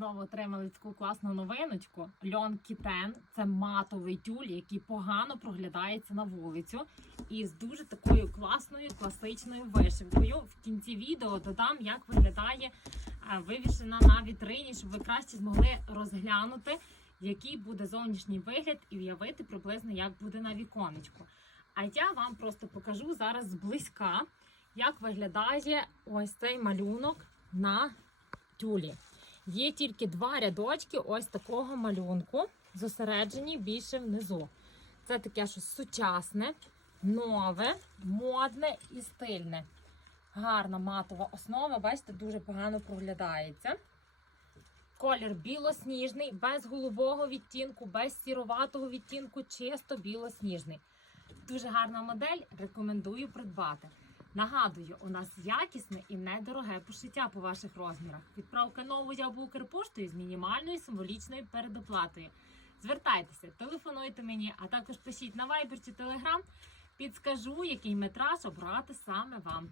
знову отримали таку класну новиночку. Льон Кітен це матовий тюль, який погано проглядається на вулицю, і з дуже такою класною класичною вишивкою. В кінці відео додам, як виглядає е, вивішена на вітрині, щоб ви краще змогли розглянути, який буде зовнішній вигляд, і уявити приблизно, як буде на віконечку. А я вам просто покажу зараз зблизька, як виглядає ось цей малюнок на тюлі. Є тільки два рядочки ось такого малюнку, зосереджені більше внизу. Це таке щось сучасне, нове, модне і стильне. Гарна матова основа, бачите, дуже погано проглядається. Колір білосніжний, без голубого відтінку, без сіроватого відтінку, чисто білосніжний. Дуже гарна модель, рекомендую придбати. Нагадую, у нас якісне і недороге пошиття по ваших розмірах. Відправка новою або Укрпоштою з мінімальною символічною передоплатою. Звертайтеся, телефонуйте мені, а також пишіть на Viber чи Telegram. Підскажу, який метраж обрати саме вам.